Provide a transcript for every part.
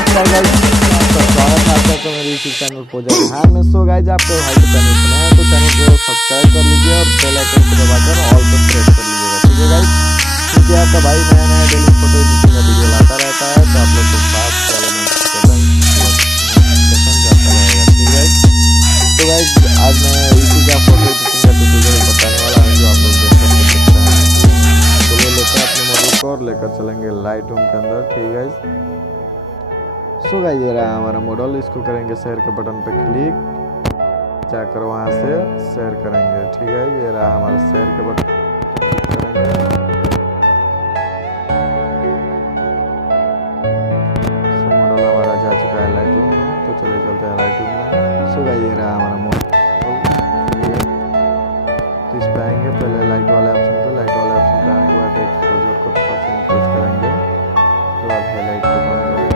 नमस्कार गाइस, आपका स्वागत है आपका तो मेरे यूट्यूब चैनल पूजा बिहार में। सो गाइस, आपके भाई के चैनल पर नया है तो चैनल को सब्सक्राइब कर लीजिए और बेल आइकन को दबाकर ऑल पर प्रेस कर लीजिएगा, ठीक है गाइस। क्योंकि आपका भाई नया नया डेली फोटो एडिटिंग का वीडियो लाता रहता है तो आप लोग को पास जाता रहेगा, ठीक है गाइस। तो गाइस, आज मैं इसी का फोटो एडिटिंग का ट्यूटोरियल बताने वाला हूँ जो आप लोग देख सकते हैं। तो ले लेते हैं अपने मोबाइल को और लेकर चलेंगे लाइट रूम के अंदर, ठीक है गाइस। सो गाइस, ये रहा हमारा मॉडल। इसको करेंगे शेयर के बटन पे क्लिक, जाकर वहां से शेयर करेंगे, ठीक है। ये रहा हमारा शेयर के बटन करेंगे। सो मॉडल हमारा जा चुका है लाइट रूम में, तो चलिए चलते हैं लाइट रूम में। सो गाइस, ये रहा हमारा मॉडल। तो इस पे आएंगे पहले लाइट वाले ऑप्शन पे। लाइट वाले ऑप्शन पे आने के बाद एक्सपोजर को थोड़ा सा इंक्रीज करेंगे, उसके बाद हाईलाइट को बंद करेंगे,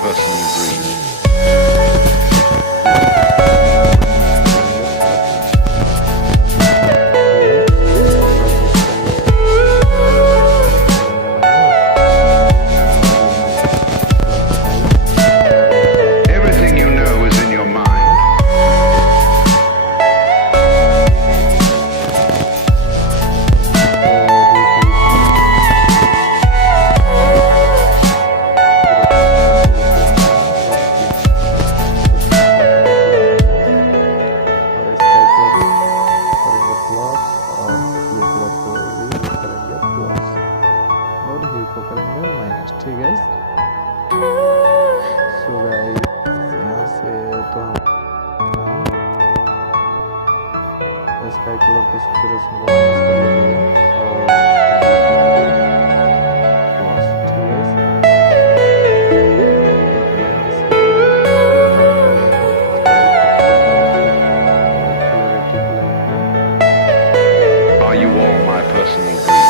personal dream. Everything you know is in your mind. करेंगे माइनस, ठीक है। सो गाइस, यहाँ से तो हम स्काई कलर के सैचुरेशन को माइनस कर लीजिए और प्लस, ठीक है। Are you all my personal dream?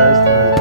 Guys, मिलते हैं।